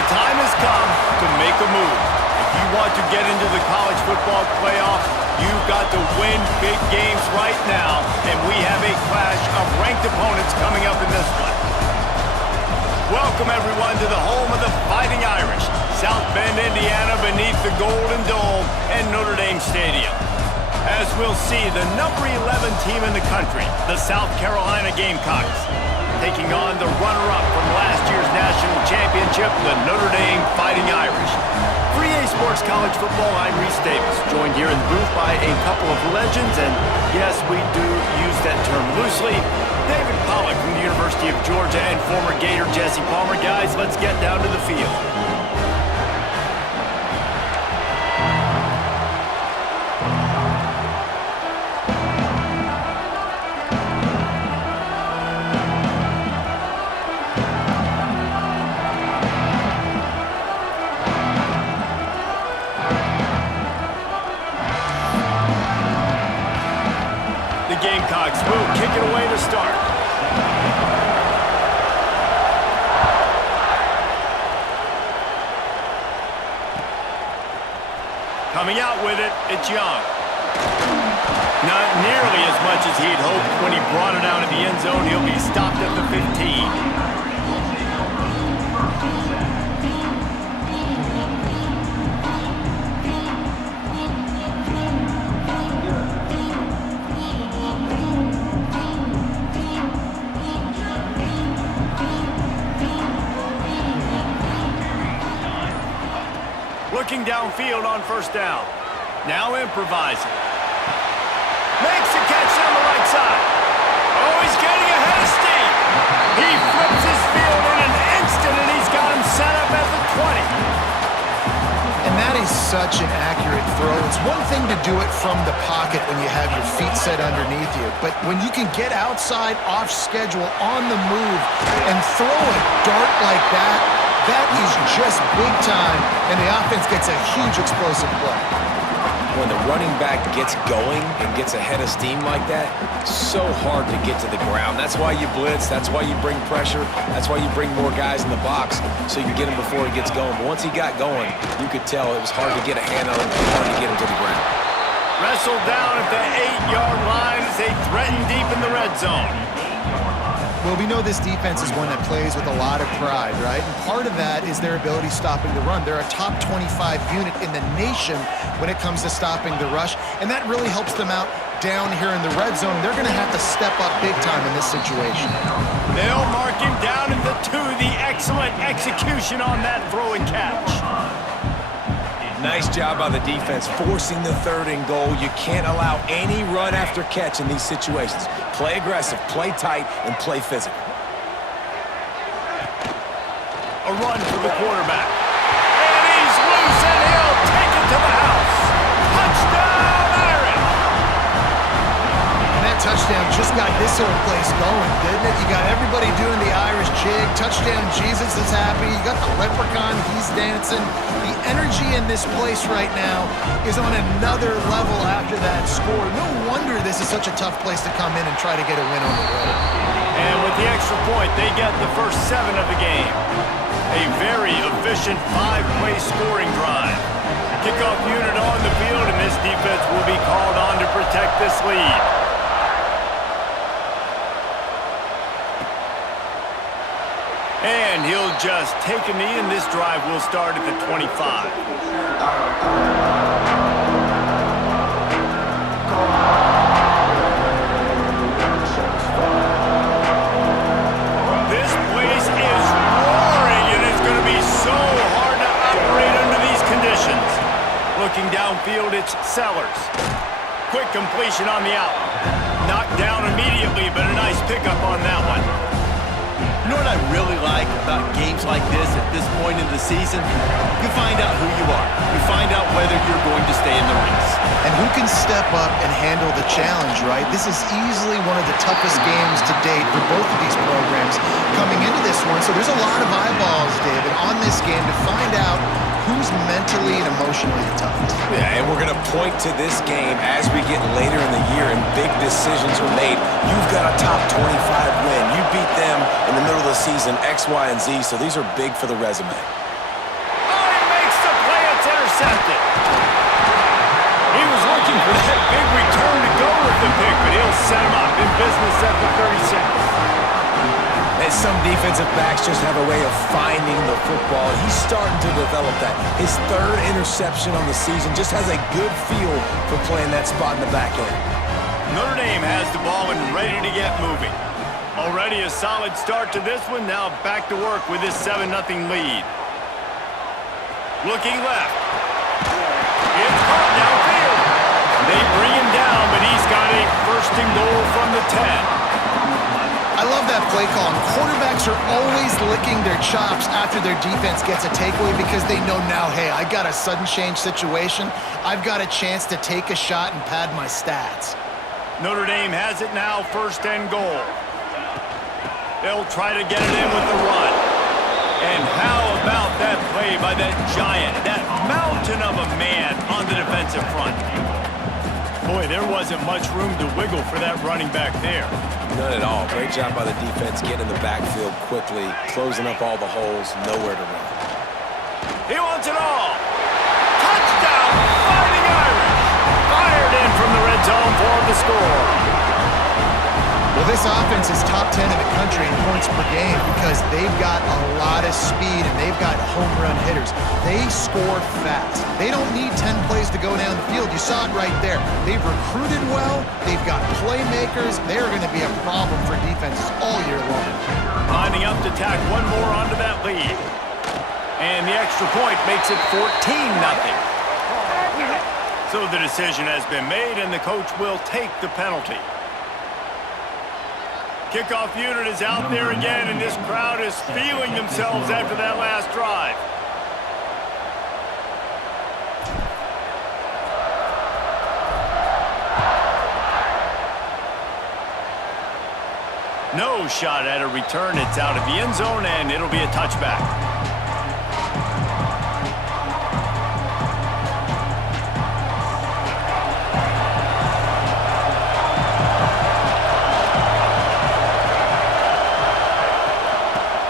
The time has come to make a move. If you want to get into the college football playoff, you've got to win big games right now, and we have a clash of ranked opponents coming up in this one. Welcome, everyone, to the home of the Fighting Irish, South Bend, Indiana, beneath the Golden Dome and Notre Dame Stadium. As we'll see, the number 11 team in the country, the South Carolina Gamecocks, taking on the runner-up from last year's national championship, the Notre Dame Fighting Irish. For EA Sports College Football, I'm Reese Davis, joined here in the booth by a couple of legends, and yes, we do use that term loosely. David Pollack from the University of Georgia and former Gator Jesse Palmer. Guys, let's get down to the field. Gamecocks will kick it away to start. Coming out with it, it's Young. Not nearly as much as he'd hoped when he brought it out of the end zone. He'll be stopped at the 15. Looking downfield on first down. Now improvising. Makes a catch on the right side. Oh, he's getting ahead of steam. He flips his field in an instant, and he's got him set up at the 20. And that is such an accurate throw. It's one thing to do it from the pocket when you have your feet set underneath you, but when you can get outside, off schedule, on the move, and throw a dart like that, that is just big time, and the offense gets a huge explosive play. When the running back gets going and gets ahead of steam like that, it's so hard to get to the ground. That's why you blitz. That's why you bring pressure. That's why you bring more guys in the box so you can get him before he gets going. But once he got going, you could tell it was hard to get a hand on him, hard to get him to the ground. Wrestled down at the 8-yard line as they threaten deep in the red zone. Well, we know this defense is one that plays with a lot of pride, right? And part of that is their ability stopping the run. They're a top 25 unit in the nation when it comes to stopping the rush, and that really helps them out down here in the red zone. They're going to have to step up big time in this situation. They'll mark him down at the 2. The excellent execution on that throw and catch. Nice job by the defense forcing the 3rd and goal. You can't allow any run after catch in these situations. Play aggressive, play tight, and play physical. A run for the quarterback. And he's loose, and he'll take it to the house. Touchdown, Irish! And that touchdown just got this whole place going, didn't it? You got everybody doing the Irish jig. Touchdown, Jesus is happy. You got the leprechaun, he's dancing. The energy in this place right now is on another level after that score. No wonder this is such a tough place to come in and try to get a win on the road. And with the extra point, they get the first 7 of the game. A very efficient 5-play scoring drive. Kickoff unit on the field, and this defense will be called on to protect this lead. And he'll just take a knee, and this drive will start at the 25. This place is roaring, and it's going to be so hard to operate under these conditions. Looking downfield, it's Sellers. Quick completion on the out. Knocked down immediately, but a nice pickup on that one. You know what I really like about games like this at this point in the season? You find out who you are. You find out whether you're going to stay in the race. And who can step up and handle the challenge, right? This is easily one of the toughest games to date for both of these programs coming into this one. So there's a lot of eyeballs, David, on this game to find out who's mentally and emotionally the toughest. Yeah, and we're going to point to this game as we get later in the year and big decisions are made. You've got a top 25 win. You beat them in the middle of the season, X, Y, and Z, so these are big for the resume. intercepted. He was looking for that big return to go with the pick, but he'll set him up in business at the 36. And some defensive backs just have a way of finding the football. He's starting to develop that. His third interception on the season just has a good feel for playing that spot in the back end. Notre Dame has the ball and ready to get moving. Already a solid start to this one. Now back to work with this 7-0 lead. Looking left. It's caught downfield. They bring him down, but he's got a first and goal from the 10. I love that play call. Quarterbacks are always licking their chops after their defense gets a takeaway because they know now, hey, I got a sudden change situation. I've got a chance to take a shot and pad my stats. Notre Dame has it now, first and goal. They'll try to get it in with the run. And how about that play by that giant, that mountain of a man on the defensive front? Boy, there wasn't much room to wiggle for that running back there. None at all. Great job by the defense getting in the backfield quickly, closing up all the holes, nowhere to run. He wants it all. Touchdown, Fighting Irish. Fired in from the red zone for the score. Well, this offense is top 10 in the country in points per game because they've got a lot of speed and they've got home run hitters. They score fast. They don't need 10 plays to go down the field. You saw it right there. They've recruited well. They've got playmakers. They're going to be a problem for defenses all year long. Lining up to tack one more onto that lead. And the extra point makes it 14-0. So the decision has been made and the coach will take the penalty. Kickoff unit is out there again, and this crowd is feeling themselves after that last drive. No shot at a return. It's out of the end zone, and it'll be a touchback.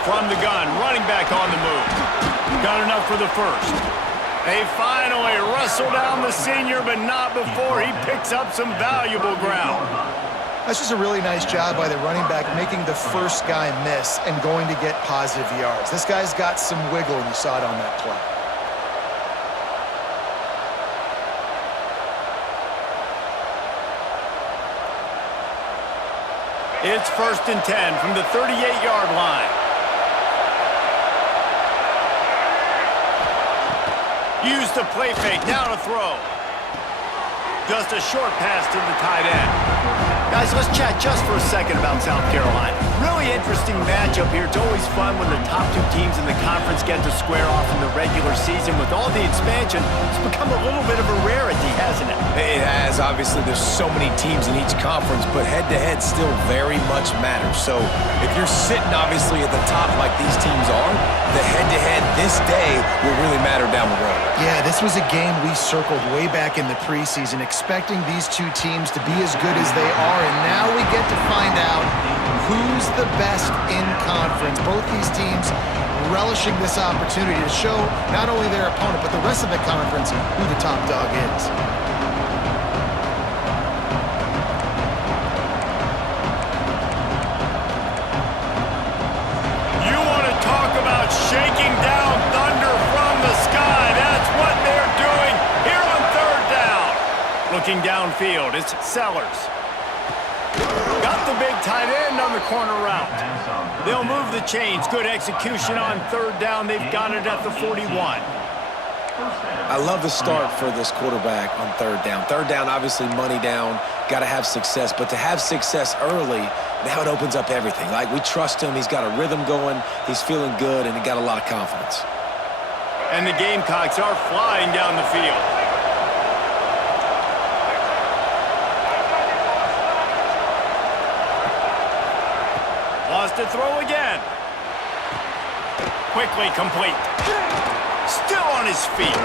From the gun, running back on the move. Got enough for the first. They finally wrestle down the senior, but not before he picks up some valuable ground. That's just a really nice job by the running back making the first guy miss and going to get positive yards. This guy's got some wiggle, and you saw it on that play. It's 1st and 10 from the 38-yard line. Use the play fake, now to throw. Just a short pass to the tight end. Guys, let's chat just for a second about South Carolina. Really interesting matchup here. It's always fun when the top two teams in the conference get to square off in the regular season. With all the expansion, it's become a little bit of a rarity, hasn't it? It has. Obviously, there's so many teams in each conference, but head-to-head still very much matters. So if you're sitting, obviously, at the top like these teams are, the head-to-head this day will really matter down the road. Yeah, this was a game we circled way back in the preseason, expecting these two teams to be as good as they are, and now we get to find out who's the best in conference. Both these teams relishing this opportunity to show not only their opponent, but the rest of the conference who the top dog is. You want to talk about shaking down thunder from the sky. That's what they're doing here on 3rd down. Looking downfield, it's Sellers. Got the big tight end on the corner route. They'll move the chains. Good execution on 3rd down. They've got it at the 41. I love the start for this quarterback on 3rd down. 3rd down, obviously money down, got to have success. But to have success early, now it opens up everything. Like, we trust him. He's got a rhythm going. He's feeling good, and he got a lot of confidence. And the Gamecocks are flying down the field. Lost to throw again. Quickly complete. Still on his feet.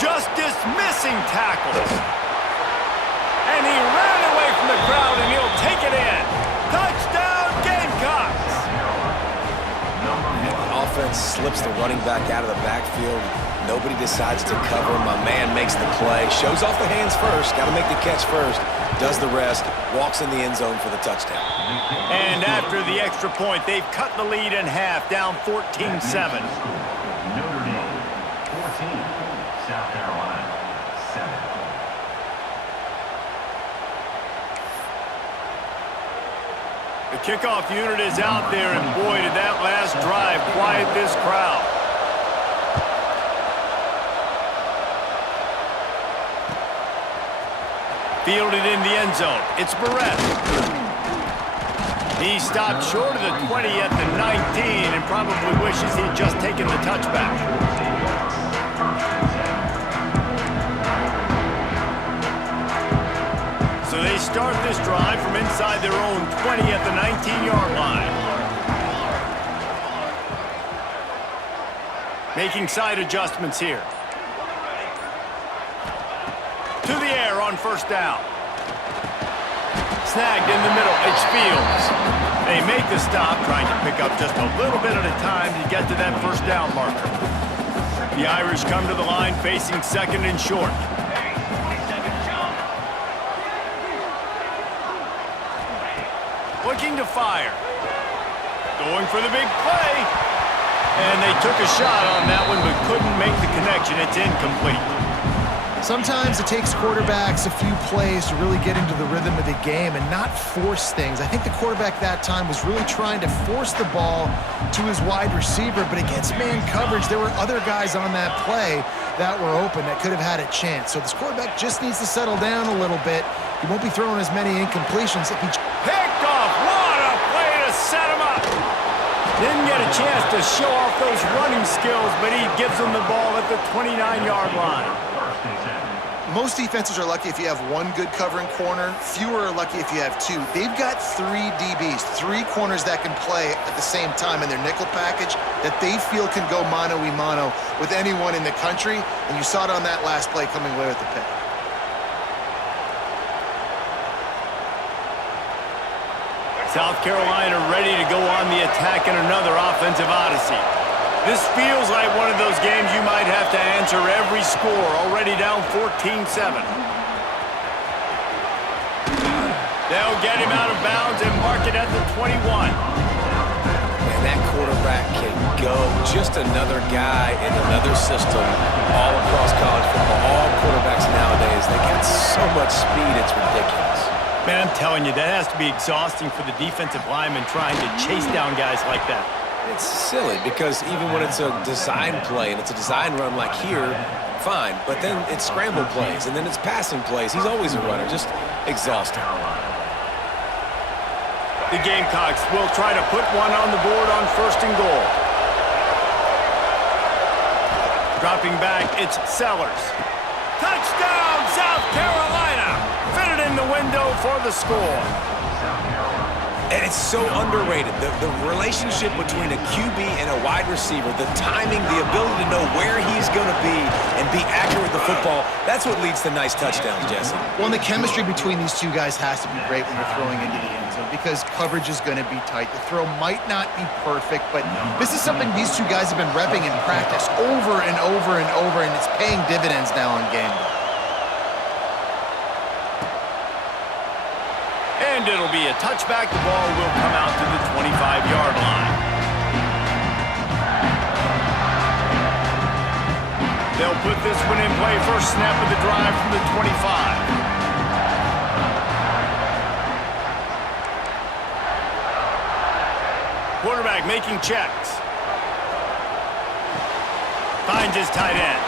Just dismissing tackles. And he ran away from the crowd, and he'll take it in. Touchdown, Gamecocks! And the offense slips the running back out of the backfield. Nobody decides to cover. My man makes the play. Shows off the hands first. Got to make the catch first. Does the rest. Walks in the end zone for the touchdown. And after the extra point, they've cut the lead in half, down 14-7. Notre Dame, 14. South Carolina, 7. The kickoff unit is out there, and boy, did that last drive quiet this crowd. Fielded in the end zone. It's Barrett. He stopped short of the 20 at the 19 and probably wishes he'd just taken the touchback. So they start this drive from inside their own 20 at the 19-yard line. Making side adjustments here. To the air on first down. Snagged in the middle. It's Fields. They make the stop, trying to pick up just a little bit at a time to get to that first down marker. The Irish come to the line facing second and short. Looking to fire. Going for the big play. And they took a shot on that one but couldn't make the connection. It's incomplete. Sometimes it takes quarterbacks a few plays to really get into the rhythm of the game and not force things. I think the quarterback that time was really trying to force the ball to his wide receiver, but against man coverage, there were other guys on that play that were open that could have had a chance. So this quarterback just needs to settle down a little bit. He won't be throwing as many incompletions if he... Picked off. What a play to set him up. Didn't get a chance to show off those running skills, but he gives them the ball at the 29-yard line. Most defenses are lucky if you have one good covering corner. Fewer are lucky if you have two. They've got 3 DBs, 3 corners that can play at the same time in their nickel package that they feel can go mano-a-mano with anyone in the country, and you saw it on that last play coming away with the pick. South Carolina ready to go on the attack in another offensive odyssey. This feels like one of those games you might have to answer every score, already down 14-7. They'll get him out of bounds and mark it at the 21. And that quarterback can go. Just another guy in another system all across college football. All quarterbacks nowadays, they got so much speed, it's ridiculous. Man, I'm telling you, that has to be exhausting for the defensive lineman trying to chase down guys like that. It's silly because even when it's a design play and it's a design run like here, fine. But then it's scramble plays and then it's passing plays. He's always a runner, just exhausting. The Gamecocks will try to put one on the board on first and goal. Dropping back, it's Sellers. Touchdown, South Carolina! Fitted in the window for the score. And it's so underrated. The relationship between a QB and a wide receiver, the timing, the ability to know where he's going to be and be accurate with the football, that's what leads to nice touchdowns, Jesse. Well, and the chemistry between these two guys has to be great when you're throwing into the end zone because coverage is going to be tight. The throw might not be perfect, but this is something these two guys have been repping in practice over and over and over, and it's paying dividends now on game day. And it'll be a touchback. The ball will come out to the 25-yard line. They'll put this one in play. First snap of the drive from the 25. Quarterback making checks. Finds his tight end.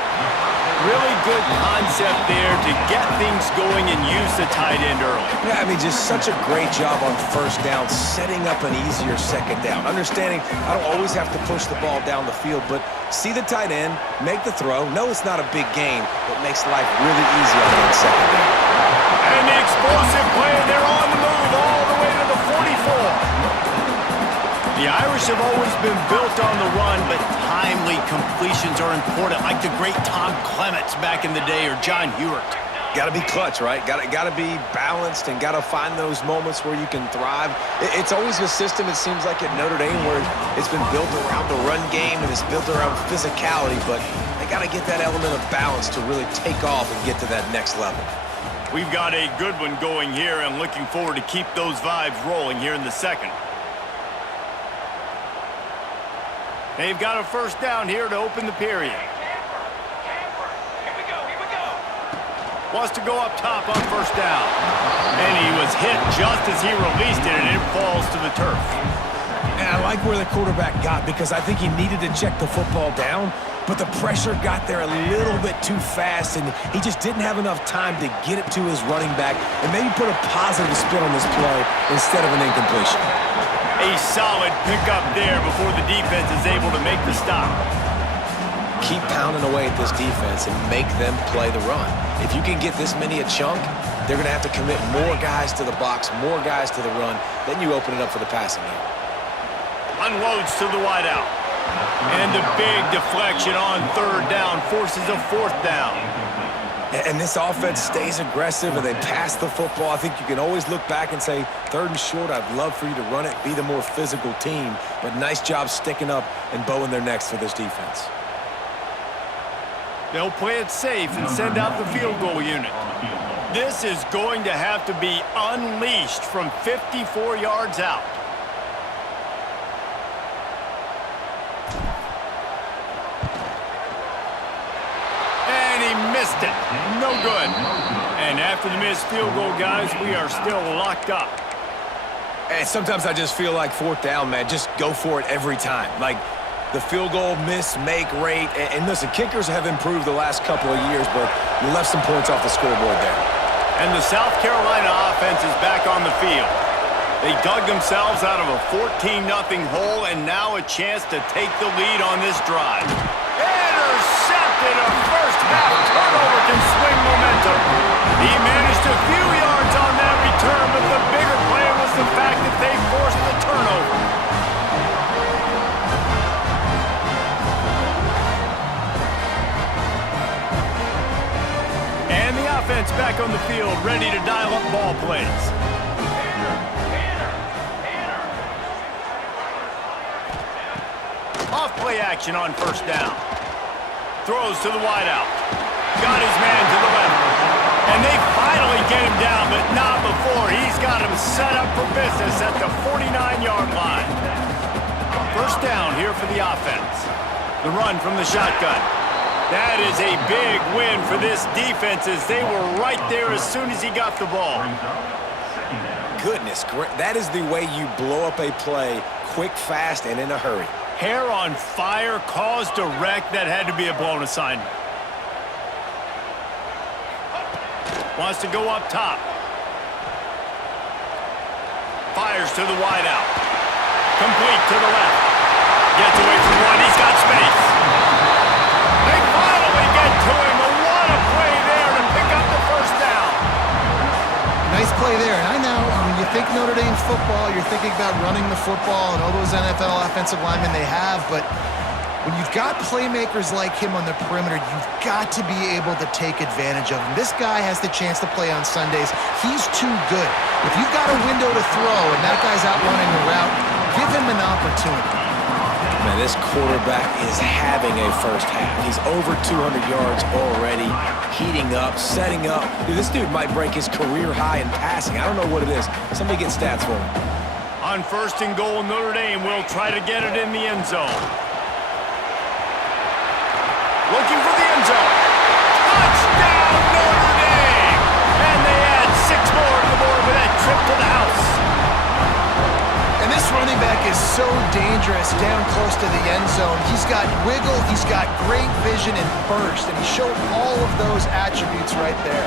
Really good concept there to get things going and use the tight end early. Yeah, I mean, just such a great job on first down, setting up an easier second down. Understanding I don't always have to push the ball down the field, but see the tight end, make the throw. No, it's not a big gain, but makes life really easy on that second down. And the explosive play, they're on the move all the way to the 44. The Irish have always been built on the run, but timely completions are important, like the great Tom Clements back in the day or John Hewart. Got to be clutch, right? Got to be balanced and got to find those moments where you can thrive. It's always a system, it seems like, at Notre Dame where it's been built around the run game and it's built around physicality, but they got to get that element of balance to really take off and get to that next level. We've got a good one going here and looking forward to keep those vibes rolling here in the second. They've got a first down here to open the period. Wants to go up top on first down. And he was hit just as he released it, and it falls to the turf. And I like where the quarterback got because I think he needed to check the football down, but the pressure got there a little bit too fast, and he just didn't have enough time to get it to his running back and maybe put a positive spin on this play instead of an incompletion. A solid pickup there before the defense is able to make the stop. Keep pounding away at this defense and make them play the run. If you can get this many a chunk, they're going to have to commit more guys to the box, more guys to the run. Then you open it up for the passing game. Unloads to the wideout. And the big deflection on third down forces a fourth down. And this offense stays aggressive and they pass the football. I think you can always look back and say, third and short, I'd love for you to run it, be the more physical team. But nice job sticking up and bowing their necks for this defense. They'll play it safe and send out the field goal unit. This is going to have to be unleashed from 54 yards out. And he missed it. No good. And after the missed field goal, guys, we are still locked up. And sometimes I just feel like fourth down, man, just go for it every time. Like, the field goal miss-make rate. And listen, kickers have improved the last couple of years, but you left some points off the scoreboard there. And the South Carolina offense is back on the field. They dug themselves out of a 14-0 hole, and now a chance to take the lead on this drive. Intercepted! A first-half turnover can swing momentum. He managed a few yards on that return, but the bigger play was the fact that they forced the turnover. And the offense back on the field, ready to dial up ball plays. Off play action on first down. Throws to the wideout. Got his man to the left. And they finally get him down, but not before. He's got him set up for business at the 49-yard line. First down here for the offense. The run from the shotgun. That is a big win for this defense as they were right there as soon as he got the ball. Goodness, that is the way you blow up a play quick, fast, and in a hurry. Hair on fire, caused a wreck. That had to be a blown assignment. Wants to go up top. Fires to the wideout. Complete to the left. Gets away from one. He's got space. They finally get to him. What a play there to pick up the first down. Nice play there. And I know when you think Notre Dame football, you're thinking about running the football and all those NFL offensive linemen they have, but when you've got playmakers like him on the perimeter, you've got to be able to take advantage of him. This guy has the chance to play on Sundays. He's too good. If you've got a window to throw and that guy's out running the route, give him an opportunity. Man, this quarterback is having a first half. He's over 200 yards already, heating up, setting up. Dude, this dude might break his career high in passing. I don't know what it is. Somebody get stats for him. On first and goal, Notre Dame will try to get it in the end zone. Looking for the end zone. Touchdown, Notre Dame! And they add 6 more to the board with that trip to the house. And this running back is so dangerous down close to the end zone. He's got wiggle, he's got great vision and burst, and he showed all of those attributes right there.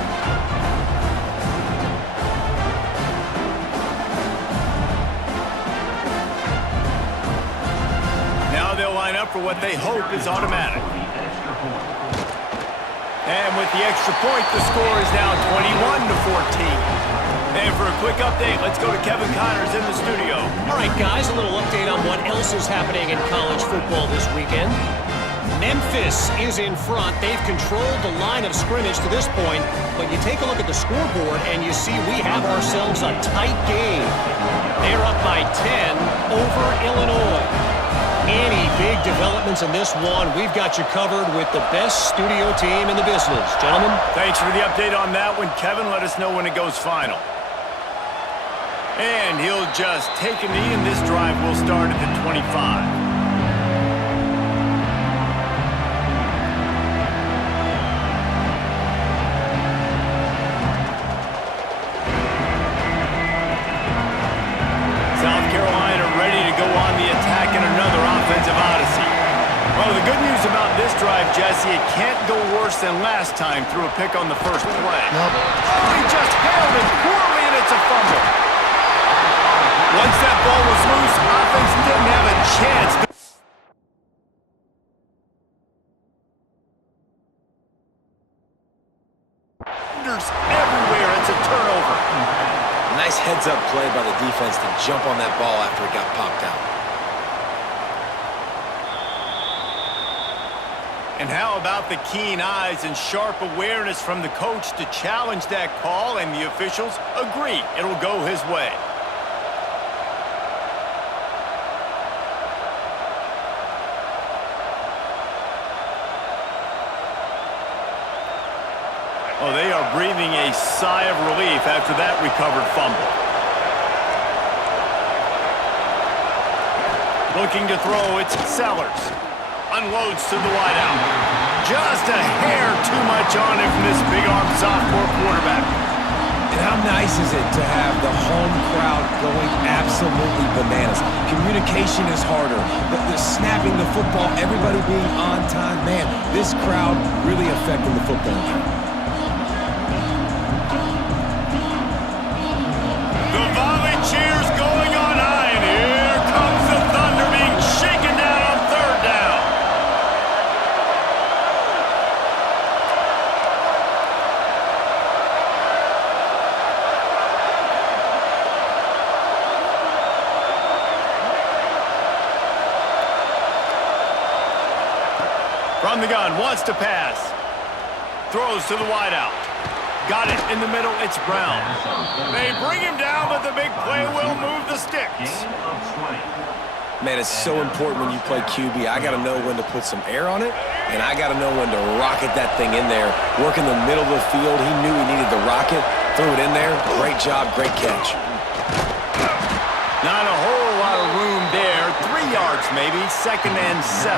Now they'll line up for what they hope is automatic. And with the extra point, the score is now 21-14. And for a quick update, let's go to Kevin Connors in the studio. All right, guys, a little update on what else is happening in college football this weekend. Memphis is in front. They've controlled the line of scrimmage to this point, but you take a look at the scoreboard and you see we have ourselves a tight game. They're up by 10 over Illinois. Any big developments in this one, we've got you covered with the best studio team in the business. Gentlemen. Thanks for the update on that one, Kevin. Let us know when it goes final. And he'll just take a knee, and this drive will start at the 25. Well, the good news about this drive, Jesse, it can't go worse than last time through a pick on the first play. Nope. Oh, he just handled it poorly, and it's a fumble. Once that ball was loose, offense didn't have a chance. Everywhere, it's a turnover. Nice heads-up play by the defense to jump on that ball after it got popped out. And how about the keen eyes and sharp awareness from the coach to challenge that call, and the officials agree it'll go his way. Oh, they are breathing a sigh of relief after that recovered fumble. Looking to throw, it's Sellers. Unloads to the wideout. Just a hair too much on him from this big-arm sophomore quarterback. And how nice is it to have the home crowd going absolutely bananas? Communication is harder. The snapping the football, everybody being on time. Man, this crowd really affecting the football game. The volley cheers going on high, and here comes the Thunder being shaken down on third down. From the gun, wants to pass. Throws to the wideout. Got it in the middle, it's Brown. They bring him down, but the big play will move the sticks. Man, it's so important when you play QB. I got to know when to put some air on it, and I got to know when to rocket that thing in there. Work in the middle of the field. He knew he needed the rocket. Threw it in there. Great job, great catch. Not a whole lot of room there. 3 yards maybe, 2nd and 7.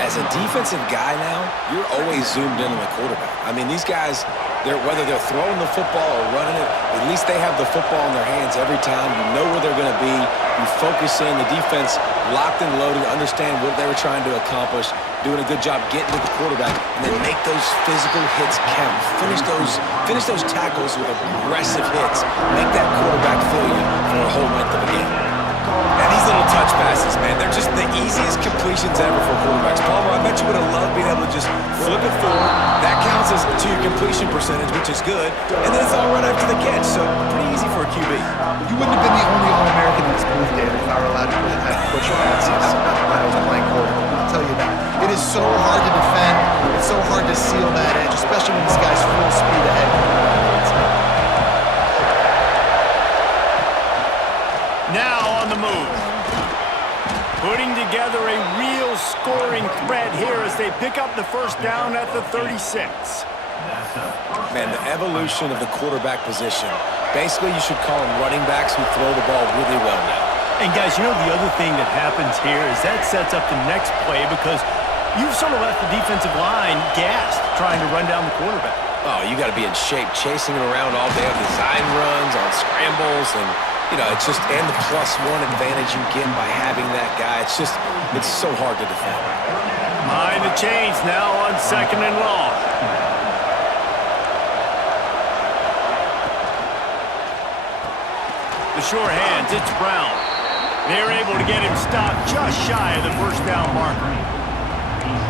As a defensive guy now, you're always zoomed in on the quarterback. I mean, these guys, whether they're throwing the football or running it, at least they have the football in their hands every time. You know where they're going to be. You focus in. The defense locked and loaded, understand what they were trying to accomplish, doing a good job getting to the quarterback, and then make those physical hits count. Finish those tackles with aggressive hits. Make that quarterback feel you for a whole length of a game. And these little touch passes, man, they're just the easiest completions ever for quarterbacks. Palmer, I bet you would have loved being able to just flip it forward. That counts as to your completion percentage, which is good. And then it's all right after the catch, so pretty easy for a QB. You wouldn't have been the only All-American in this booth, David, if I were allowed to put your fancies when I was playing quarterback. I'll tell you that. It is so hard to defend. It's so hard to seal that edge, especially when this guy's full speed ahead. Now on the move. Putting together a real scoring threat here as they pick up the first down at the 36. Man, the evolution of the quarterback position. Basically, you should call them running backs who throw the ball really well now. And guys, you know the other thing that happens here is that sets up the next play because you've sort of left the defensive line gassed trying to run down the quarterback. Oh, you got to be in shape, chasing him around all day on design runs, on scrambles, and you know, it's just, and the +1 advantage you get by having that guy. It's so hard to defend. Behind the chains now on 2nd and long. The sure hands, it's Brown. They're able to get him stopped just shy of the first down marker.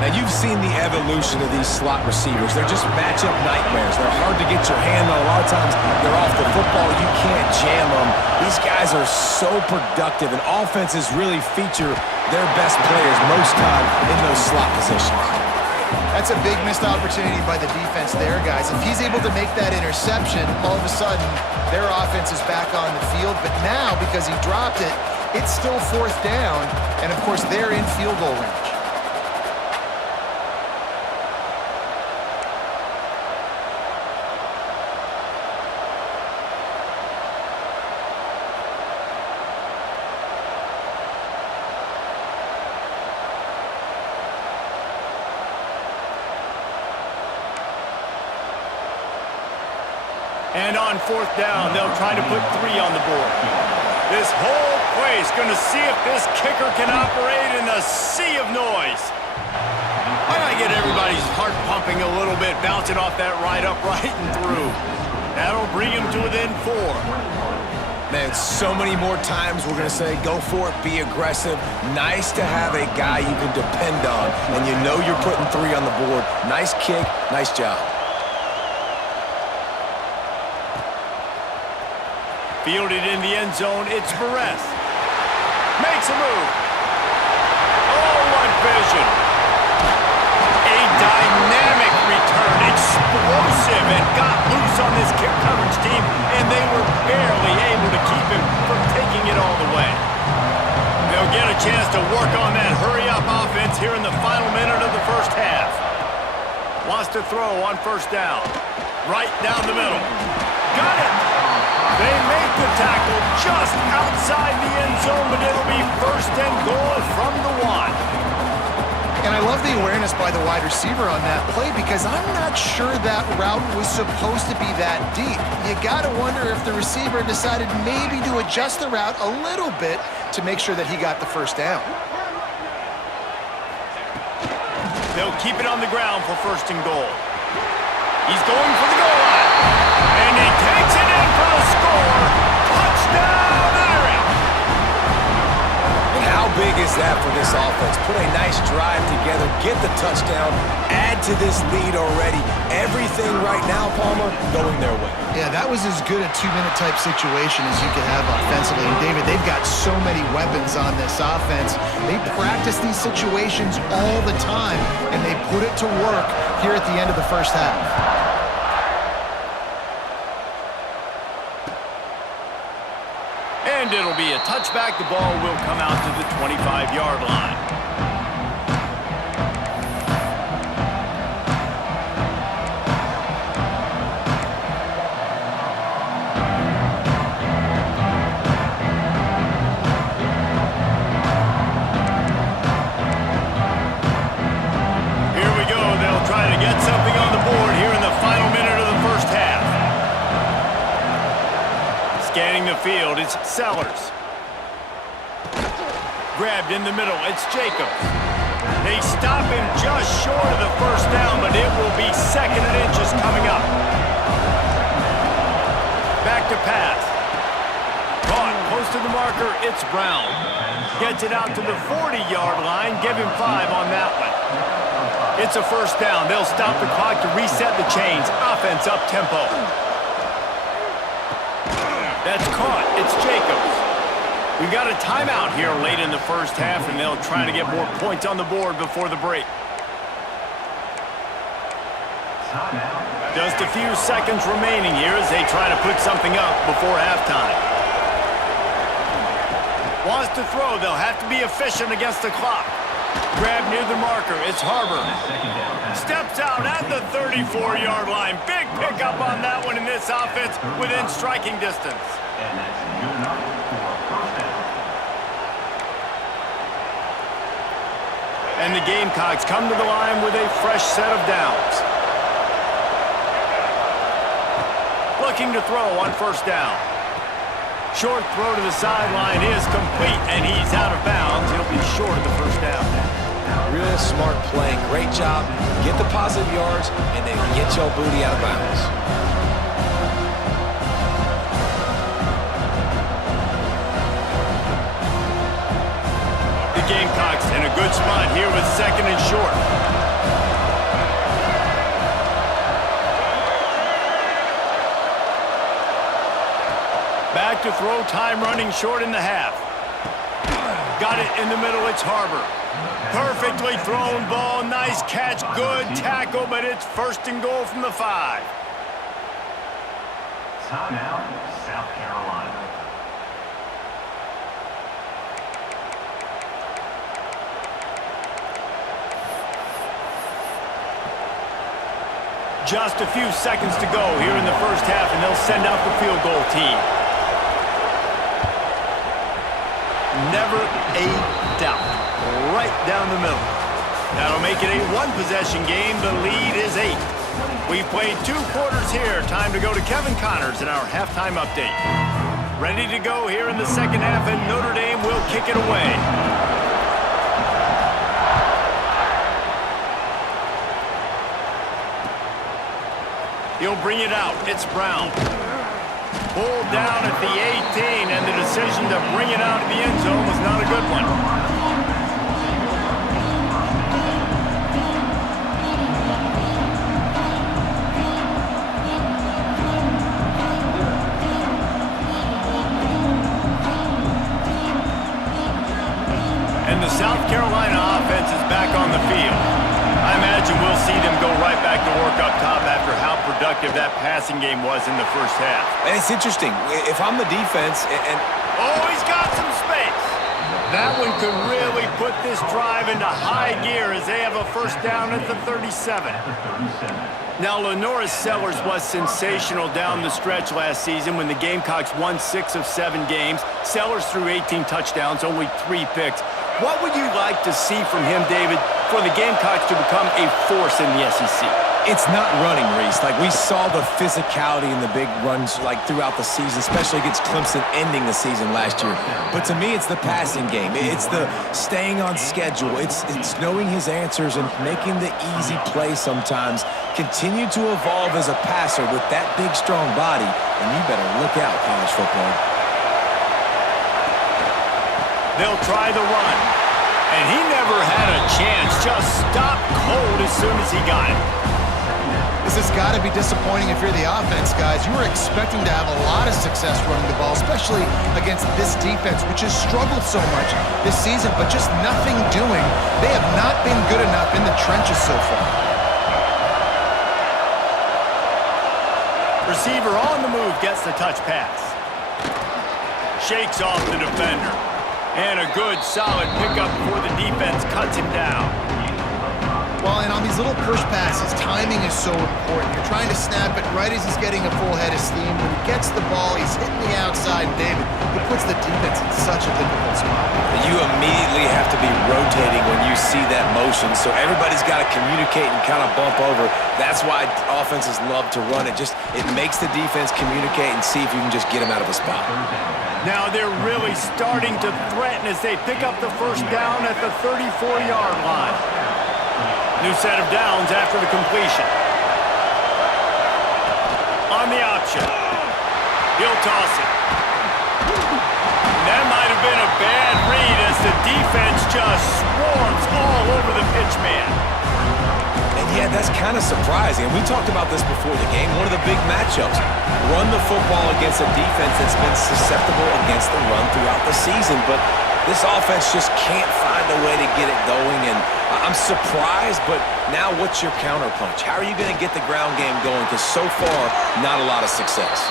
Now, you've seen the evolution of these slot receivers. They're just matchup nightmares. They're hard to get your hand on. A lot of times, they're off the football. You can't jam them. These guys are so productive, and offenses really feature their best players most time in those slot positions. That's a big missed opportunity by the defense there, guys. If he's able to make that interception, all of a sudden, their offense is back on the field. But now, because he dropped it, it's still 4th down, and of course, they're in field goal range. And on 4th down, they'll try to put 3 on the board. This whole place going to see if this kicker can operate in a sea of noise. I gotta get everybody's heart pumping a little bit, bouncing off that right upright and through. That'll bring him to within 4. Man, so many more times we're going to say, go for it, be aggressive. Nice to have a guy you can depend on, and you know you're putting 3 on the board. Nice kick, nice job. Fielded in the end zone, it's Perez. Makes a move. Oh, what vision. A dynamic return, explosive, and got loose on this kick coverage team, and they were barely able to keep him from taking it all the way. They'll get a chance to work on that hurry-up offense here in the final minute of the first half. Wants to throw on 1st down. Right down the middle. Got it! They make the tackle just outside the end zone, but it'll be 1st and goal from the 1. And I love the awareness by the wide receiver on that play because I'm not sure that route was supposed to be that deep. You got to wonder if the receiver decided maybe to adjust the route a little bit to make sure that he got the 1st down. They'll keep it on the ground for 1st and goal. He's going for the goal line. And he takes it in for the score. Touchdown, Irish! And how big is that for this offense? Put a nice drive together, get the touchdown, add to this lead already. Everything right now, Palmer, going their way. Yeah, that was as good a 2-minute type situation as you could have offensively. And David, they've got so many weapons on this offense. They practice these situations all the time, and they put it to work here at the end of the first half. And it'll be a touchback. The ball will come out to the 25-yard line. Here we go. They'll try to get something on the board here in the final minute of the first half. Scanning the field, it's Sellers. Grabbed in the middle, it's Jacobs. They stop him just short of the 1st down, but it will be 2nd and inches coming up. Back to pass. Caught close to the marker, it's Brown. Gets it out to the 40-yard line, give him 5 on that one. It's a 1st down. They'll stop the clock to reset the chains. Offense up tempo. That's caught. It's Jacobs. We've got a timeout here late in the first half, and they'll try to get more points on the board before the break. Just a few seconds remaining here as they try to put something up before halftime. Wants to throw. They'll have to be efficient against the clock. Grab near the marker. It's Harbor. Steps out at the 34-yard line. Big pickup on that one in this offense within striking distance. And that's good enough for a 1st down. And the Gamecocks come to the line with a fresh set of downs. Looking to throw on 1st down. Short throw to the sideline is complete, and he's out of bounds. He'll be short of the 1st down. Real smart playing. Great job. Get the positive yards, and then get your booty out of bounds. The Gamecocks in a good spot here with 2nd and short. Back to throw, time running short in the half. Got it in the middle, it's Harbor. Perfectly thrown ball, nice catch, good tackle, but it's first and goal from the 5. Timeout, South Carolina. Just a few seconds to go here in the first half, and they'll send out the field goal team. Never a doubt. Right down the middle. That'll make it a one-possession game. The lead is 8. We've played 2 quarters here. Time to go to Kevin Connors in our halftime update. Ready to go here in the second half, and Notre Dame will kick it away. He'll bring it out. It's Brown. Pulled down at the 18, and the decision to bring it out of the end zone was not a good one. And the South Carolina offense is back on the field. I imagine we'll see them go right back to work up top after how productive that passing game was in the first half. And it's interesting. If I'm the defense and Oh, he's got some space. That one could really put this drive into high gear as they have a first down at the 37. Now, Lenoris Sellers was sensational down the stretch last season when the Gamecocks won 6 of 7 games. Sellers threw 18 touchdowns, only 3 picks. What would you like to see from him, David, for the Gamecocks to become a force in the SEC? it's not running, Reese. Like, we saw the physicality in the big runs, like, throughout the season, especially against Clemson ending the season last year. But to me, it's the passing game. It's the staying on schedule. It's knowing his answers and making the easy play sometimes. Continue to evolve as a passer with that big, strong body, and you better look out, college football. They'll try the run. And he never had a chance. Just stopped cold as soon as he got it. This has got to be disappointing if you're the offense, guys. You were expecting to have a lot of success running the ball, especially against this defense, which has struggled so much this season, but just nothing doing. They have not been good enough in the trenches so far. Receiver on the move gets the touch pass. Shakes off the defender. And a good, solid pickup before the defense cuts him down. Well, and on these little push passes, timing is so important. You're trying to snap it right as he's getting a full head of steam. When he gets the ball, he's hitting the outside. And David, it puts the defense in such a difficult spot. You immediately have to be rotating when you see that motion, so everybody's got to communicate and kind of bump over. That's why offenses love to run it. It makes the defense communicate and see if you can just get him out of a spot. Now they're really starting to threaten as they pick up the first down at the 34-yard line. New set of downs after the completion. On the option. He'll toss it. That might have been a bad read as the defense just swarms all over the pitch man. And yeah, that's kind of surprising. And we talked about this before the game. One of the big matchups. Run the football against a defense that's been susceptible against the run throughout the season. But this offense just can't find a way to get it going. And I'm surprised, but now what's your counterpunch? How are you going to get the ground game going? Because so far, not a lot of success.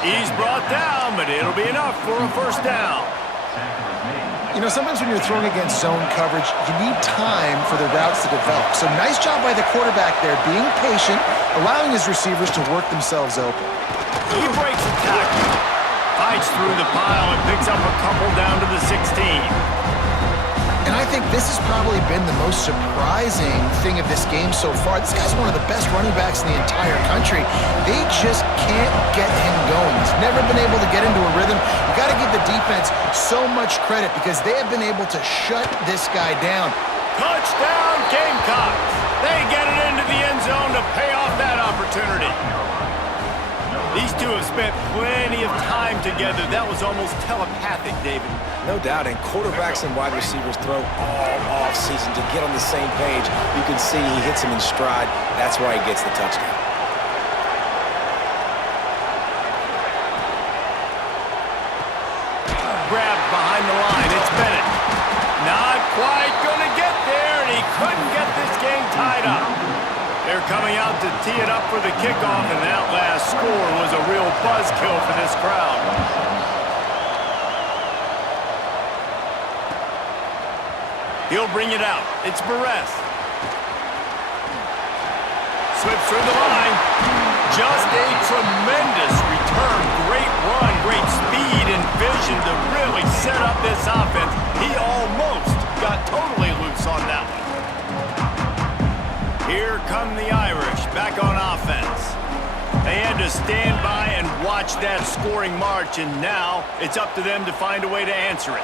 He's brought down, but it'll be enough for a first down. You know, sometimes when you're throwing against zone coverage, you need time for the routes to develop. So nice job by the quarterback there, being patient, allowing his receivers to work themselves open. He breaks a tackle, fights through the pile, and picks up a couple down to the 16. And I think this has probably been the most surprising thing of this game so far. This guy's one of the best running backs in the entire country. They just can't get him going. He's never been able to get into a rhythm. You got to give the defense so much credit because they have been able to shut this guy down. Touchdown, Gamecocks! They get it into the end zone to pay off that opportunity. These two have spent plenty of time together. That was almost telepathic, David. No doubt, and quarterbacks and wide receivers throw all off-season to get on the same page. You can see he hits him in stride. That's why he gets the touchdown. behind the line. It's Bennett. Not quite going to get there, and he couldn't get this game tied up. They're coming out to tee it up for the kickoff, and that last score was a real buzzkill for this crowd. He'll bring it out. It's Barres. Slips through the line. Just a tremendous return. Great run, great speed and vision to really set up this offense. He almost got totally loose on that one. Here come the Irish back on offense. They had to stand by and watch that scoring march, and now it's up to them to find a way to answer it.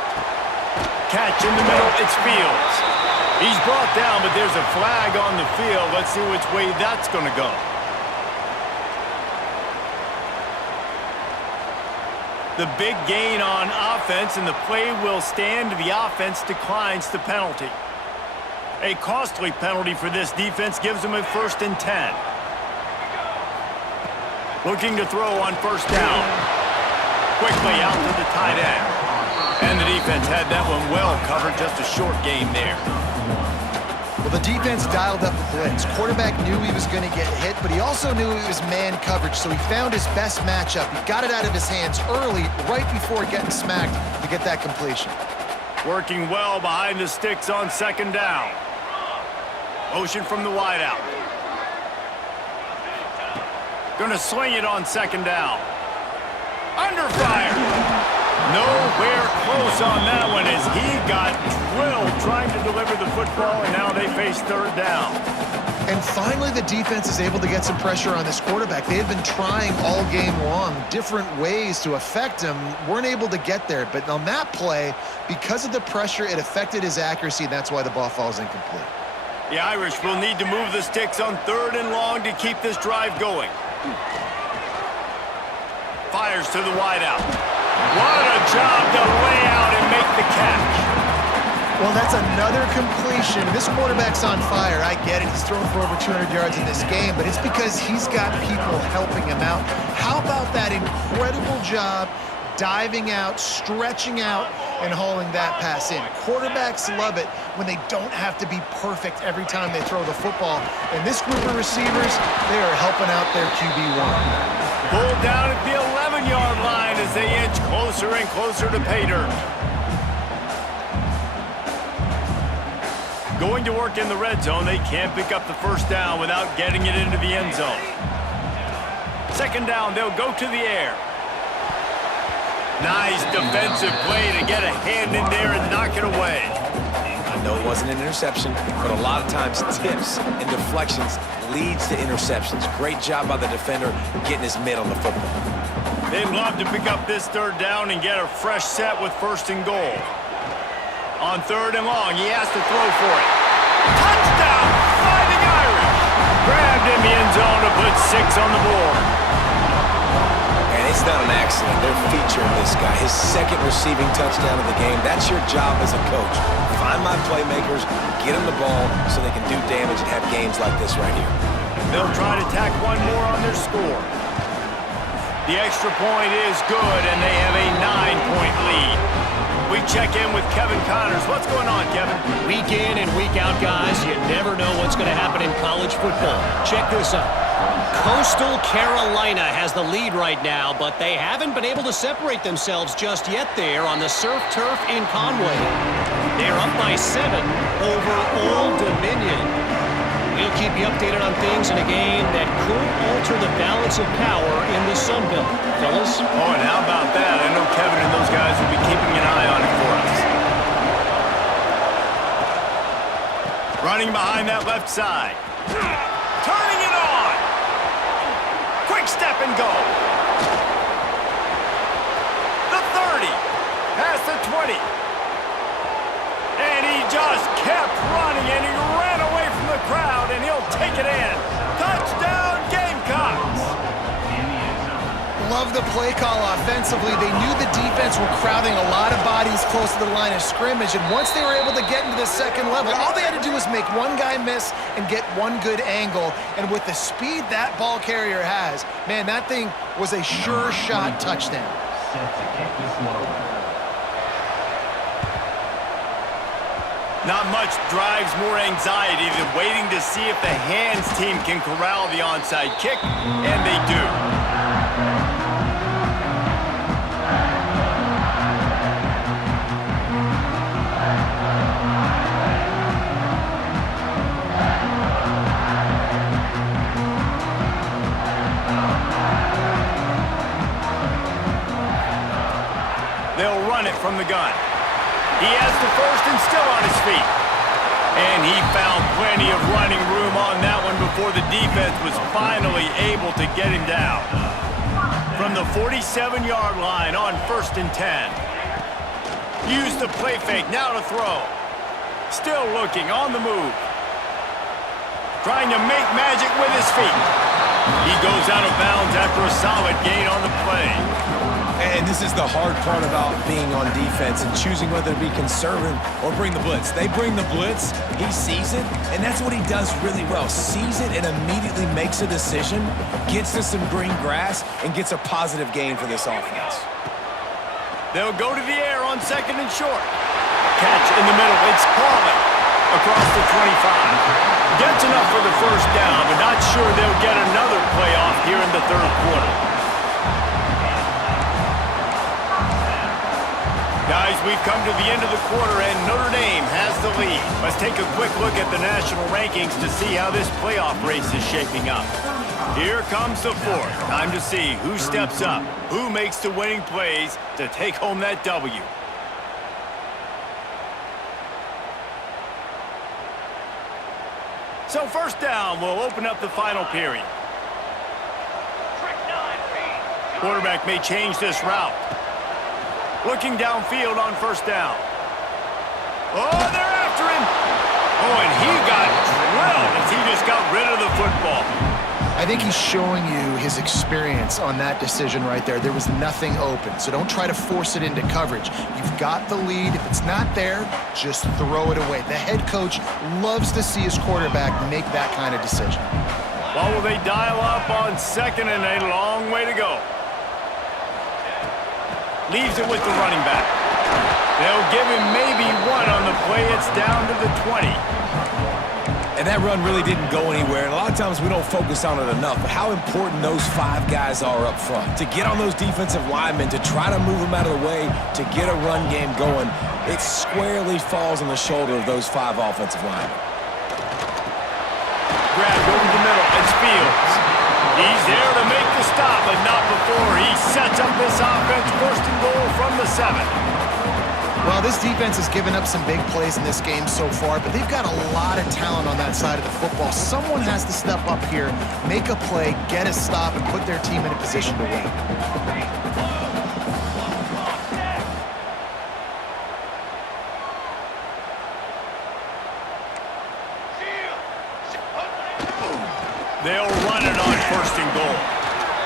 Catch in the middle, it's Fields. He's brought down, but there's a flag on the field. Let's see which way that's going to go. The big gain on offense, and the play will stand. The offense declines the penalty. A costly penalty for this defense gives them a 1st and 10. Looking to throw on 1st down. Quickly out to the tight end. And the defense had that one well covered, just a short gain there. Well, the defense dialed up the blitz. Quarterback knew he was going to get hit, but he also knew it was man coverage, so he found his best matchup. He got it out of his hands early, right before getting smacked to get that completion. Working well behind the sticks on 2nd down. Motion from the wideout. Gonna sling it on 2nd down. Under fire. Nowhere close on that one as he got drilled trying to deliver the football, and now they face 3rd down. And finally, the defense is able to get some pressure on this quarterback. They had been trying all game long, different ways to affect him, weren't able to get there. But on that play, because of the pressure, it affected his accuracy, and that's why the ball falls incomplete. The Irish will need to move the sticks on 3rd and long to keep this drive going. Fires to the wideout. What a job to lay out and make the catch. Well, that's another completion. This quarterback's on fire. I get it. He's thrown for over 200 yards in this game, but it's because he's got people helping him out. How about that incredible job diving out, stretching out, and hauling that pass in? Quarterbacks love it when they don't have to be perfect every time they throw the football. And this group of receivers, they are helping out their QB1. Pulled down at the 11-yard line as they inch closer and closer to pay dirt. Going to work in the red zone, they can't pick up the 1st down without getting it into the end zone. 2nd down, they'll go to the air. Nice defensive play to get a hand in there and knock it away. I know it wasn't an interception, but a lot of times tips and deflections leads to interceptions. Great job by the defender getting his mitt on the football. They'd love to pick up this 3rd down and get a fresh set with 1st and goal. On 3rd and long, he has to throw for it. Touchdown, Fighting Irish. Grabbed in the end zone to put 6 on the board. And it's not an accident. They're featuring this guy. His 2nd receiving touchdown of the game. That's your job as a coach. Find my playmakers, get them the ball so they can do damage and have games like this right here. They'll try to tack one more on their score. The extra point is good, and they have a 9-point lead. We check in with Kevin Connors. What's going on, Kevin? Week in and week out, guys, you never know what's going to happen in college football. Check this out. Coastal Carolina has the lead right now, but they haven't been able to separate themselves just yet there on the surf turf in Conway. They're up by 7 over Old Dominion. We'll keep you updated on things in a game that could alter the balance of power in the Sun Belt. Fellas? Oh, and how about that? I know Kevin and those guys will be keeping an eye on it for us. Running behind that left side. Turning it on. Quick step and go. The 30. Past the 20. And he just kept running, and he ran away from the crowd, and he'll take it in. Touchdown, Gamecocks! Love the play call offensively. They knew the defense were crowding a lot of bodies close to the line of scrimmage, and once they were able to get into the 2nd level, all they had to do was make one guy miss and get one good angle. And with the speed that ball carrier has, man, that thing was a sure shot touchdown. Set to kick this one away. Not much drives more anxiety than waiting to see if the hands team can corral the onside kick, and they do. They'll run it from the gun. He has the first and still on his feet. And he found plenty of running room on that one before the defense was finally able to get him down. From the 47-yard line on 1st and 10. Use the play fake, now to throw. Still looking, on the move. Trying to make magic with his feet. He goes out of bounds after a solid gain on the play. And this is the hard part about being on defense and choosing whether to be conservative or bring the blitz. They bring the blitz, he sees it, and that's what he does really well. Sees it and immediately makes a decision, gets to some green grass, and gets a positive gain for this offense. They'll go to the air on 2nd and short. Catch in the middle, it's Carlin across the 25. Gets enough for the first down, but not sure they'll get another playoff here in the 3rd quarter. Guys, we've come to the end of the quarter, and Notre Dame has the lead. Let's take a quick look at the national rankings to see how this playoff race is shaping up. Here comes the 4th. Time to see who steps up, who makes the winning plays to take home that W. So 1st down will open up the final period. Quarterback may change this route. Looking downfield on 1st down. Oh, they're after him. Oh, and he got drilled as he just got rid of the football. I think he's showing you his experience on that decision right there. There was nothing open, so don't try to force it into coverage. You've got the lead. If it's not there, just throw it away. The head coach loves to see his quarterback make that kind of decision. Well, will they dial up on 2nd and a long way to go? Leaves it with the running back. They'll give him maybe one on the play. It's down to the 20. And that run really didn't go anywhere. And a lot of times we don't focus on it enough, but how important those 5 guys are up front. To get on those defensive linemen, to try to move them out of the way, to get a run game going, it squarely falls on the shoulder of those 5 offensive linemen. Grabbed over the middle. It's Fields. He's there to make the stop, but not before he sets up this offense. 1st and goal from the 7. Well, this defense has given up some big plays in this game so far, but they've got a lot of talent on that side of the football. Someone has to step up here, make a play, get a stop, and put their team in a position to win. They'll run it on 1st and goal.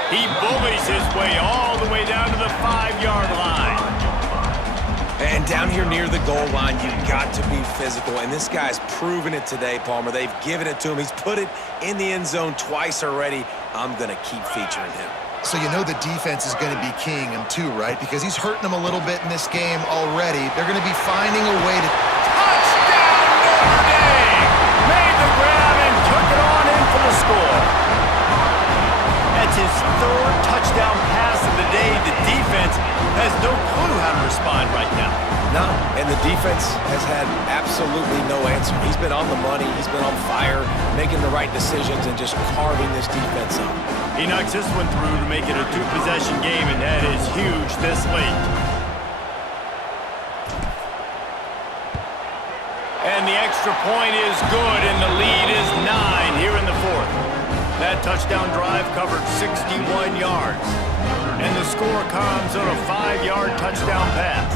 He bullies his way all the way down to the 5-yard line. And down here near the goal line, you've got to be physical. And this guy's proven it today, Palmer. They've given it to him. He's put it in the end zone twice already. I'm going to keep featuring him. So you know the defense is going to be keying him too, right? Because he's hurting them a little bit in this game already. They're going to be finding a way to... Touchdown, Notre Dame! Made the grab and took it on in for the score. That's his 3rd touchdown pass of the day. The defense has no clue how to respond right now. No, and the defense has had absolutely no answer. He's been on the money. He's been on fire, making the right decisions and just carving this defense up. He knocks this one through to make it a 2-possession game, and that is huge this late. And the extra point is good, and the lead is 9 here in the 4th. That touchdown drive covered 61 yards. And the score comes on a 5-yard touchdown pass.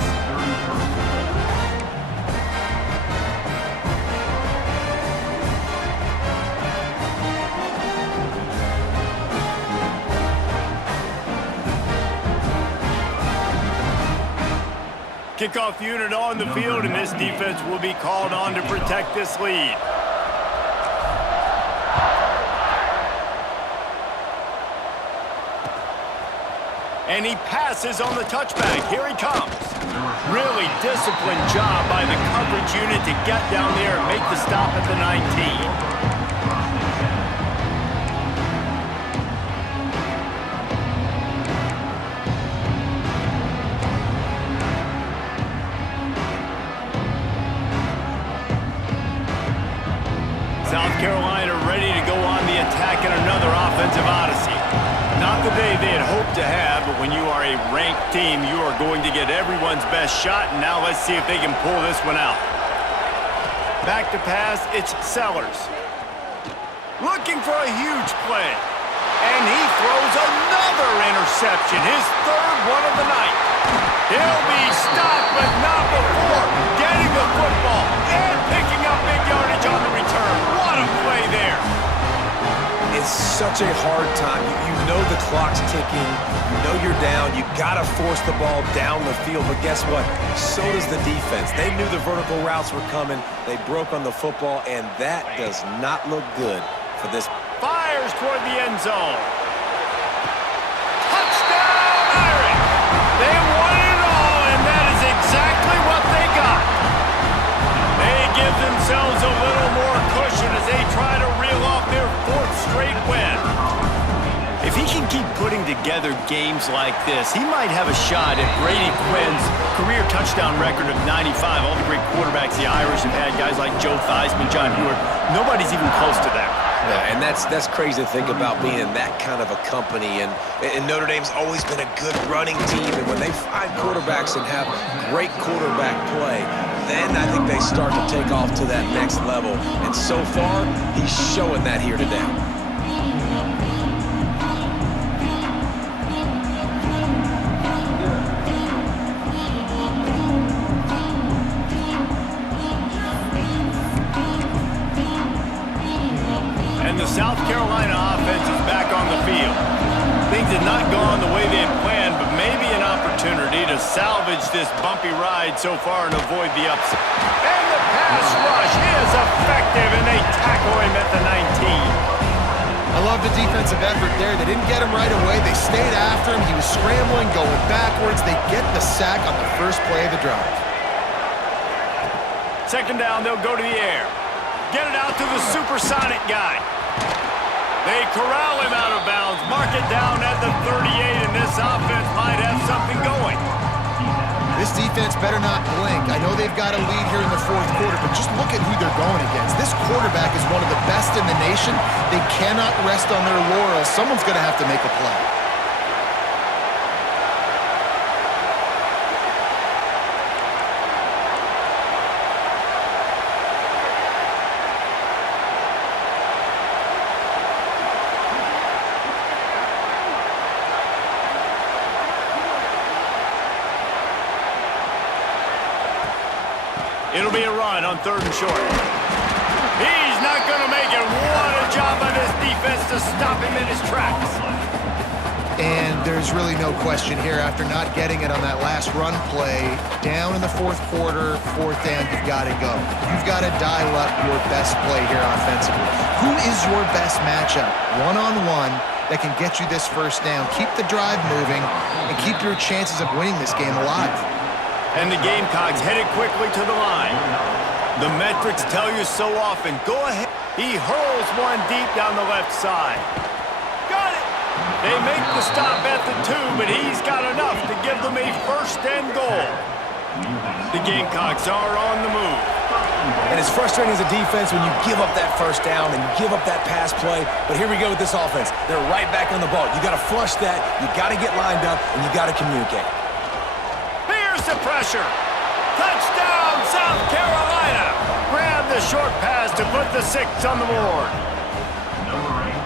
Kickoff unit on the field, and this defense will be called on to protect this lead. And he passes on the touchback. Here he comes. Really disciplined job by the coverage unit to get down there and make the stop at the 19. South Carolina ready to go on the attack in another offensive odyssey. Not the day they had hoped to have, but when you are a ranked team, you are going to get everyone's best shot, and now let's see if they can pull this one out. Back to pass, it's Sellers. Looking for a huge play. And he throws another interception, his third one of the night. He'll be stopped, but not before getting the football and picking up big yardage on the return. What a play there. It's such a hard time. You know the clock's ticking. You know you're down. You got to force the ball down the field. But guess what? So does the defense. They knew the vertical routes were coming. They broke on the football, and that does not look good for this. Fires toward the end zone. Touchdown, Irish! They won it all, and that is exactly what they got. They give themselves a little more cushion as they try to reel off their fourth straight win. If he can keep putting together games like this, he might have a shot at Brady Quinn's career touchdown record of 95. All the great quarterbacks the Irish have had, guys like Joe Theismann, John Hewitt, nobody's even close to that. Yeah, and that's crazy to think about being in that kind of a company. And Notre Dame's always been a good running team. And when they find quarterbacks and have great quarterback play, then I think they start to take off to that next level. And so far, he's showing that here today. And the South Carolina offense is back on the field. Things had not gone the way they had planned, but maybe an opportunity to salvage this bumpy ride so far and avoid the upset. And the pass rush is effective, and they tackle him at the 19. I love the defensive effort there. They didn't get him right away. They stayed after him. He was scrambling, going backwards. They get the sack on the first play of the drive. Second down, they'll go to the air. Get it out to the supersonic guy. They corral him out of bounds, mark it down at the 38, and this offense might have something going. This defense better not blink. I know they've got a lead here in the fourth quarter, but just look at who they're going against. This quarterback is one of the best in the nation. They cannot rest on their laurels. Someone's going to have to make a play. It'll be a run on third and short. He's not going to make it. What a job by this defense to stop him in his tracks. And there's really no question here after not getting it on that last run play. Down in the fourth quarter, fourth down, you've got to go. You've got to dial up your best play here offensively. Who is your best matchup? One-on-one that can get you this first down. Keep the drive moving and keep your chances of winning this game alive. And the Gamecocks headed quickly to the line. The metrics tell you so often. Go ahead. He hurls one deep down the left side. Got it. They make the stop at the 2, but he's got enough to give them a first and goal. The Gamecocks are on the move. And it's frustrating as a defense when you give up that first down and you give up that pass play. But here we go with this offense. They're right back on the ball. You got to flush that. You got to get lined up, and you got to communicate. Here's the pressure. Touchdown, South Carolina. Grab the short pass to put the 6 on the board.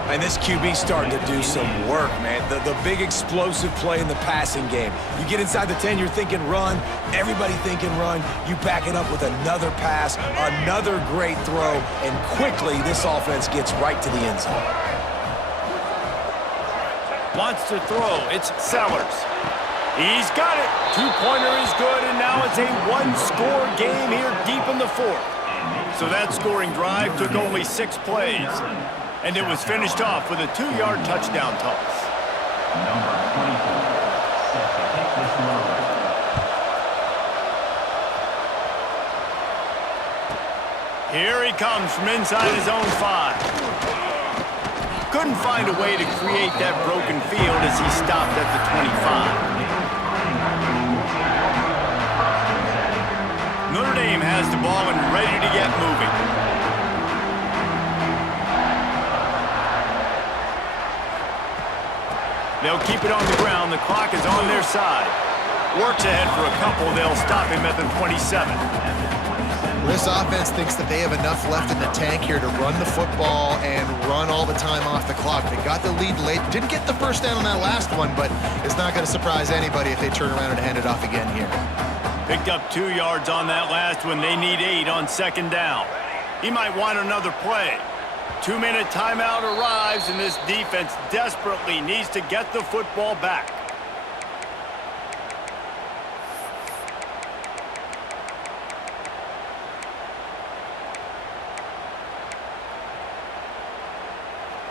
And this QB's starting to do some work, man. The big explosive play in the passing game. You get inside the 10, you're thinking run. Everybody thinking run. You back it up with another pass, another great throw, and quickly this offense gets right to the end zone. Wants to throw. It's Sellers. He's got it. Two-pointer is good, and now it's a one-score game here deep in the fourth. So that scoring drive took only 6 plays, and it was finished off with a 2-yard touchdown toss. comes from inside his own 5. Couldn't find a way to create that broken field as he stopped at the 25. Notre Dame has the ball and ready to get moving. They'll keep it on the ground. The clock is on their side. Works ahead for a couple. They'll stop him at the 27. This offense thinks that they have enough left in the tank here to run the football and run all the time off the clock. They got the lead late. Didn't get the first down on that last one, but it's not going to surprise anybody if they turn around and hand it off again here. Picked up 2 yards on that last one. They need 8 on second down. He might want another play. 2-minute timeout arrives, and this defense desperately needs to get the football back.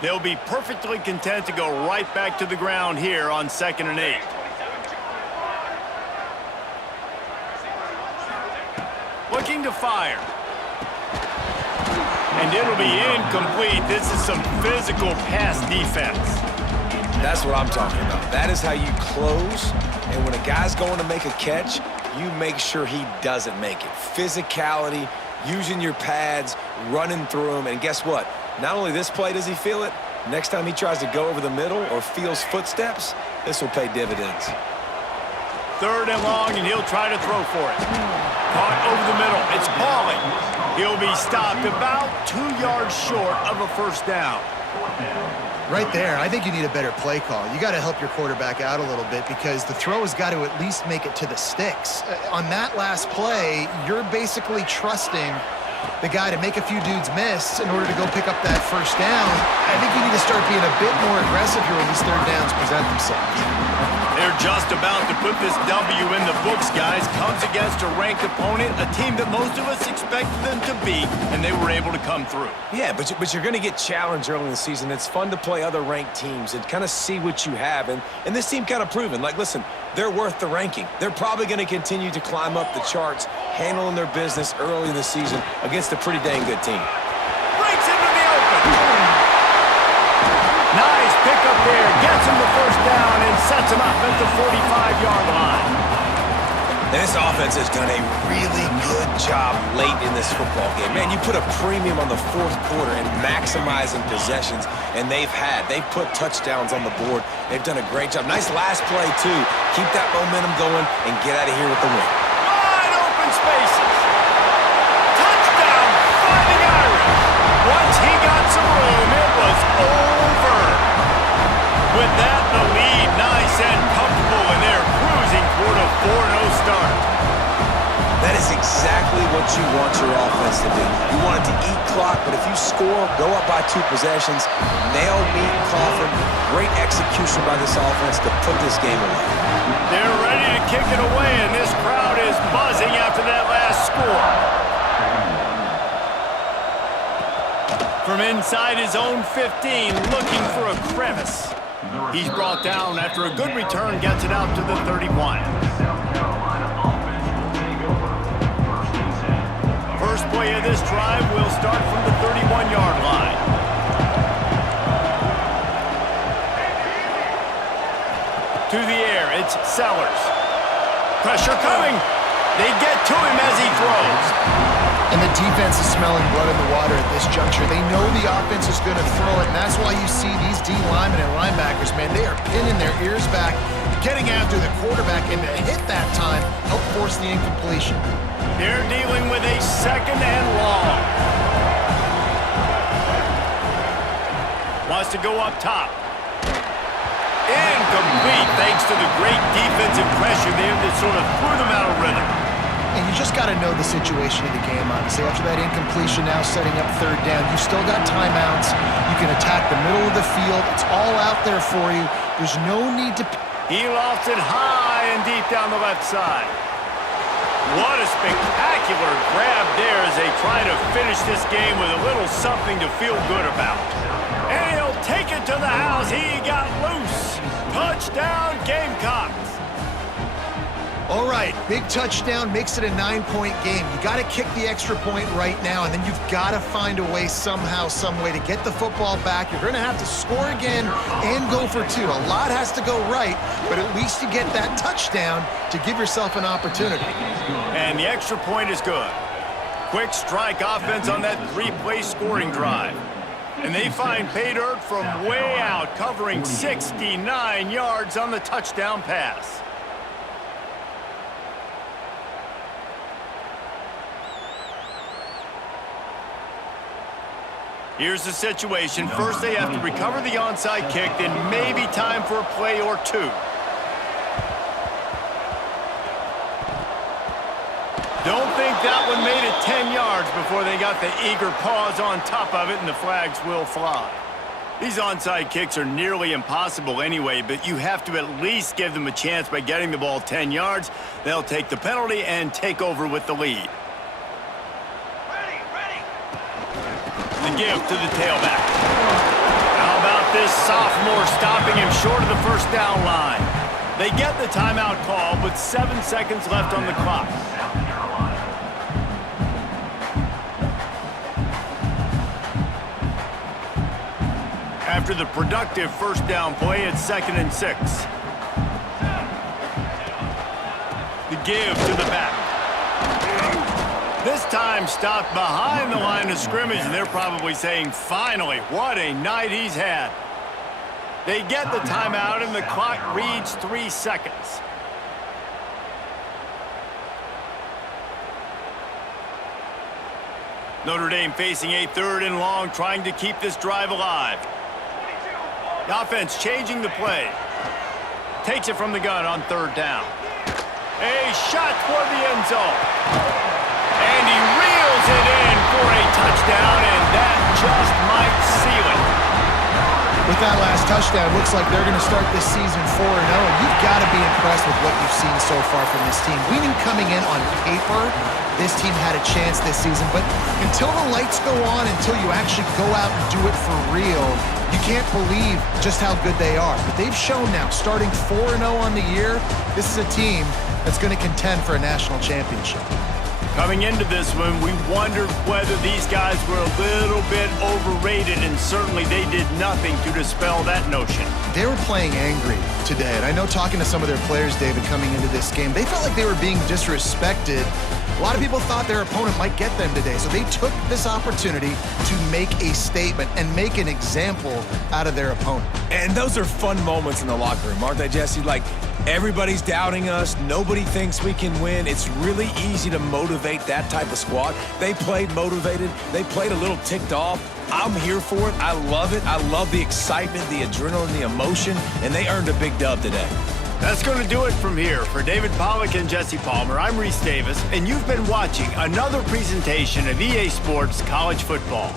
They'll be perfectly content to go right back to the ground here on 2nd and 8. Looking to fire. And it'll be incomplete. This is some physical pass defense. That's what I'm talking about. That is how you close. And when a guy's going to make a catch, you make sure he doesn't make it. Physicality, using your pads, running through them. And guess what? Not only this play does he feel it, next time he tries to go over the middle or feels footsteps, this will pay dividends. 3rd and long, and he'll try to throw for it. Caught over the middle. It's Pauling. He'll be stopped about 2 yards short of a first down. Right there, I think you need a better play call. You got to help your quarterback out a little bit because the throw has got to at least make it to the sticks. On that last play, you're basically trusting the guy to make a few dudes miss in order to go pick up that first down. I think you need to start being a bit more aggressive here when these 3rd downs present themselves. They're just about to put this W in the books, guys. Comes against a ranked opponent, a team that most of us expected them to beat, and they were able to come through. Yeah, but you're going to get challenged early in the season. It's fun to play other ranked teams and kind of see what you have. And this team kind of proven, like, listen, they're worth the ranking. They're probably going to continue to climb up the charts, handling their business early in the season against a pretty dang good team. Breaks into the open. Nice pickup there. Gets him the first down and sets him up at the 45-yard line. This offense has done a really good job late in this football game. Man, you put a premium on the 4th quarter and maximizing possessions, and they've put touchdowns on the board. They've done a great job. Nice last play, too. Keep that momentum going and get out of here with the win. Wide open spaces. Touchdown, Fighting Irish. Once he got some room, it was over. With that, the lead nice and comfortable, and they're cruising toward a 4-0 start. That is exactly what you want your offense to do. You want it to eat clock, but if you score, go up by 2 possessions, nail meat coffin, great execution by this offense to put this game away. They're ready to kick it away, and this crowd is buzzing after that last score. From inside his own 15, looking for a crevice. He's brought down after a good return, gets it out to the 31. First play of this drive will start from the 31-yard line. To the air, it's Sellers. Pressure coming. They get to him as he throws. And the defense is smelling blood in the water at this juncture. They know the offense is going to throw it, and that's why you see these D linemen and linebackers, man, they are pinning their ears back, getting after the quarterback, and to hit that time, help force the incompletion. They're dealing with a 2nd and long. Wants to go up top. Incomplete, thanks to the great defensive pressure there that sort of threw them out of rhythm. And you just got to know the situation of the game, honestly. After that incompletion, now setting up 3rd down, you still got timeouts. You can attack the middle of the field. It's all out there for you. There's no need to... He lofts it high and deep down the left side. What a spectacular grab there as they try to finish this game with a little something to feel good about. And he'll take it to the house. He got loose. Touchdown, Gamecocks. All right, big touchdown makes it a 9-point game. You got to kick the extra point right now, and then you've got to find a way somehow, some way to get the football back. You're going to have to score again and go for 2. A lot has to go right, but at least you get that touchdown to give yourself an opportunity. And the extra point is good. Quick strike offense on that 3-play scoring drive. And they find pay dirt from way out, covering 69 yards on the touchdown pass. Here's the situation. First, they have to recover the onside kick, then maybe time for a play or 2. Don't think that one made it 10 yards before they got the eager paws on top of it, and the flags will fly. These onside kicks are nearly impossible anyway, but you have to at least give them a chance by getting the ball 10 yards. They'll take the penalty and take over with the lead. The give to the tailback. How about this sophomore stopping him short of the first down line? They get the timeout call with 7 seconds left on the clock. South Carolina. After the productive first down play, it's 2nd and 6. The give to the back. This time stopped behind the line of scrimmage, and they're probably saying, finally, what a night he's had. They get the timeout, and the clock reads 3 seconds. Notre Dame facing a 3rd and long, trying to keep this drive alive. The offense changing the play. Takes it from the gun on 3rd down. A shot toward the end zone. And he reels it in for a touchdown, and that just might seal it. With that last touchdown, it looks like they're going to start this season 4-0, and you've got to be impressed with what you've seen so far from this team. We knew coming in on paper this team had a chance this season, but until the lights go on, until you actually go out and do it for real, you can't believe just how good they are. But they've shown now, starting 4-0 on the year, this is a team that's going to contend for a national championship. Coming into this one, we wondered whether these guys were a little bit overrated, and certainly they did nothing to dispel that notion. They were playing angry today, and I know talking to some of their players, David, coming into this game, they felt like they were being disrespected. A lot of people thought their opponent might get them today, so they took this opportunity to make a statement and make an example out of their opponent. And those are fun moments in the locker room, aren't they, Jesse? Like, everybody's doubting us. Nobody thinks we can win. It's really easy to motivate that type of squad. They played motivated. They played a little ticked off. I'm here for it. I love it. I love the excitement, the adrenaline, the emotion, and they earned a big dub today. That's going to do it from here. For David Pollack and Jesse Palmer, I'm Reese Davis, and you've been watching another presentation of EA Sports College Football.